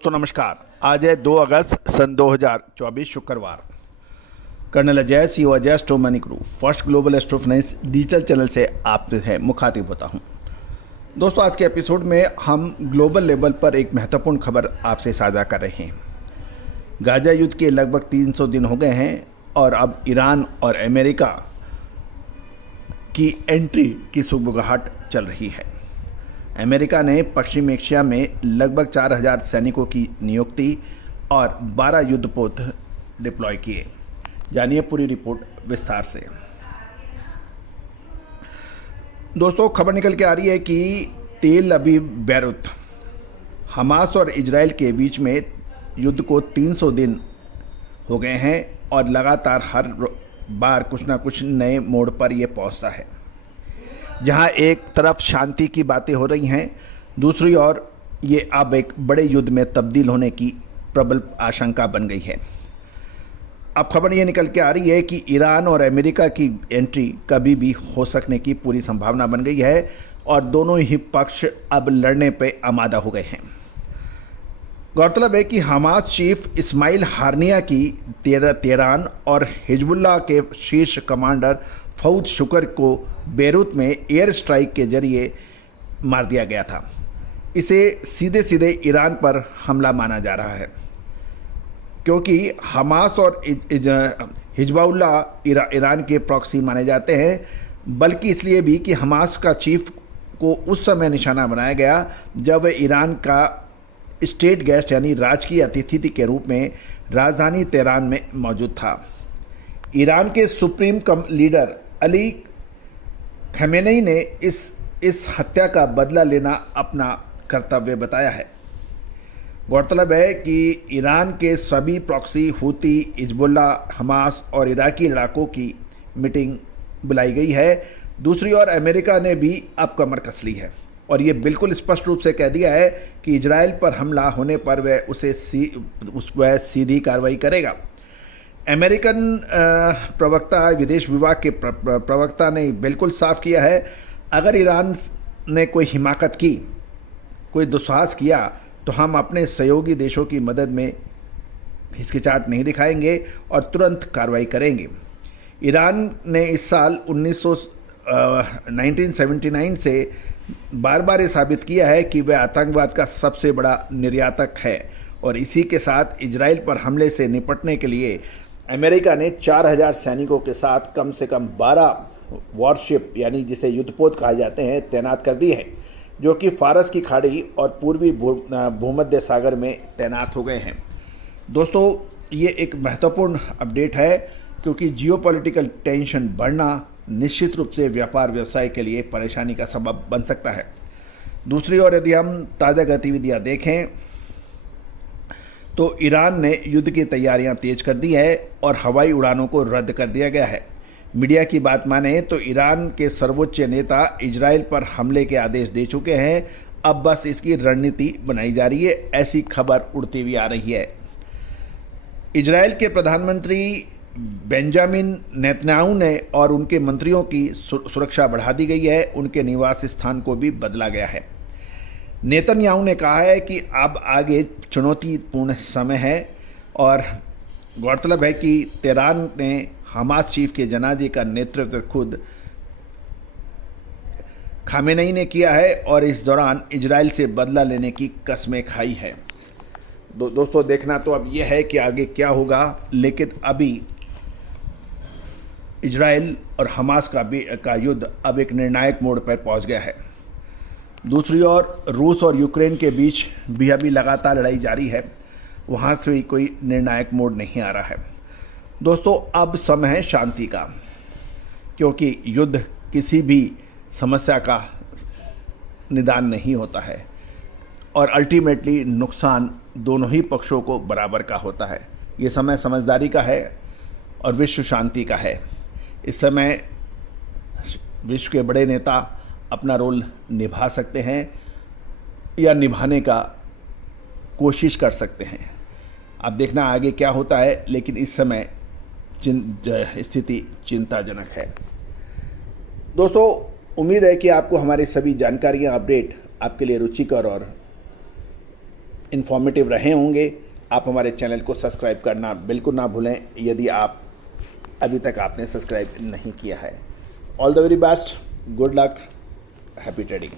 दोस्तों नमस्कार। आज है 2 अगस्त सन 2024 शुक्रवार। Colonel Ajay CO Ajay astro money group first global astro finance digital channel से आपसे है मुखातिब होता हूं। दोस्तों आज के एपिसोड में हम ग्लोबल लेवल पर एक महत्वपूर्ण खबर आपसे साझा कर रहे हैं। गाजा युद्ध के लगभग 300 दिन हो गए हैं और अब ईरान और अमेरिका की एंट्री की सुगबुगाहट चल रही है। अमेरिका ने पश्चिम एशिया में लगभग 4000 सैनिकों की नियुक्ति और 12 युद्धपोत डिप्लॉय किए। जानिए पूरी रिपोर्ट विस्तार से। दोस्तों खबर निकल के आ रही है कि तेल अवीव बैरूत हमास और इजराइल के बीच में युद्ध को 300 दिन हो गए हैं और लगातार हर बार कुछ ना कुछ नए मोड़ पर यह पहुंचता है। जहां एक तरफ शांति की बातें हो रही हैं, दूसरी ओर ये अब एक बड़े युद्ध में तब्दील होने की प्रबल आशंका बन गई है। अब खबर ये निकल के आ रही है कि ईरान और अमेरिका की एंट्री कभी भी हो सकने की पूरी संभावना बन गई है और दोनों ही पक्ष अब लड़ने पे आमादा हो गए हैं। गौरतलब है कि हमास चीफ इस्माइल हानिया की तेहरान और हिजबुल्लाह के शीर्ष कमांडर फऊद शुक्र को बेरूत में एयर स्ट्राइक के जरिए मार दिया गया था। इसे सीधे सीधे ईरान पर हमला माना जा रहा है, क्योंकि हमास और हिजबुल्लाह ईरान के प्रॉक्सी माने जाते हैं, बल्कि इसलिए भी कि हमास का चीफ को उस समय निशाना बनाया गया जब ईरान का स्टेट गेस्ट यानी राजकीय अतिथि के रूप में राजधानी तेहरान में मौजूद था। ईरान के सुप्रीम लीडर अली खमेनेई ने इस हत्या का बदला लेना अपना कर्तव्य बताया है। गौरतलब है कि ईरान के सभी प्रॉक्सी हूती, हिजबुल्लाह, हमास और इराकी लड़ाकों की मीटिंग बुलाई गई है। दूसरी ओर अमेरिका ने भी अब कमर कस ली है और ये बिल्कुल स्पष्ट रूप से कह दिया है कि इजराइल पर हमला होने पर वह सीधी कार्रवाई करेगा। अमेरिकन प्रवक्ता, विदेश विभाग के प्रवक्ता ने बिल्कुल साफ किया है, अगर ईरान ने कोई हिमाकत की, कोई दुस्साहस किया, तो हम अपने सहयोगी देशों की मदद में हिचकिचाहट नहीं दिखाएंगे और तुरंत कार्रवाई करेंगे। ईरान ने इस साल 1979 से बार बार ये साबित किया है कि वह आतंकवाद का सबसे बड़ा निर्यातक है और इसी के साथ इजराइल पर हमले से निपटने के लिए अमेरिका ने 4000 सैनिकों के साथ कम से कम 12 वॉरशिप यानी जिसे युद्धपोत कहा जाते हैं तैनात कर दी है, जो कि फारस की खाड़ी और पूर्वी भूमध्य सागर में तैनात हो गए हैं। दोस्तों ये एक महत्वपूर्ण अपडेट है, क्योंकि जियोपॉलिटिकल टेंशन बढ़ना निश्चित रूप से व्यापार व्यवसाय के लिए परेशानी का सबब बन सकता है। दूसरी ओर यदि हम ताज़ा गतिविधियां देखें तो ईरान ने युद्ध की तैयारियां तेज कर दी है और हवाई उड़ानों को रद्द कर दिया गया है। मीडिया की बात माने तो ईरान के सर्वोच्च नेता इजराइल पर हमले के आदेश दे चुके हैं, अब बस इसकी रणनीति बनाई जा रही है, ऐसी खबर उड़ती हुई आ रही है। इजराइल के प्रधानमंत्री बेंजामिन नेतन्याहू ने और उनके मंत्रियों की सुरक्षा बढ़ा दी गई है, उनके निवास स्थान को भी बदला गया है। नेतन्याहू ने कहा है कि अब आगे चुनौतीपूर्ण समय है और गौरतलब है कि तेहरान ने हमास चीफ के जनाजे का नेतृत्व खुद खामेनेई ने किया है और इस दौरान इजराइल से बदला लेने की कसमें खाई है। दोस्तों देखना तो अब यह है कि आगे क्या होगा, लेकिन अभी इजराइल और हमास का युद्ध अब एक निर्णायक मोड़ पर पहुंच गया है। दूसरी ओर रूस और यूक्रेन के बीच भी अभी लगातार लड़ाई जारी है, वहां से भी कोई निर्णायक मोड़ नहीं आ रहा है। दोस्तों अब समय है शांति का, क्योंकि युद्ध किसी भी समस्या का निदान नहीं होता है और अल्टीमेटली नुकसान दोनों ही पक्षों को बराबर का होता है। ये समय समझदारी का है और विश्व शांति का है। इस समय विश्व के बड़े नेता अपना रोल निभा सकते हैं या निभाने का कोशिश कर सकते हैं। अब देखना आगे क्या होता है, लेकिन इस समय स्थिति चिंताजनक है। दोस्तों उम्मीद है कि आपको हमारी सभी जानकारियां, अपडेट आपके लिए रुचिकर और इन्फॉर्मेटिव रहे होंगे। आप हमारे चैनल को सब्सक्राइब करना बिल्कुल ना भूलें यदि आप अभी तक आपने सब्सक्राइब नहीं किया है। All the very best, good luck, happy trading.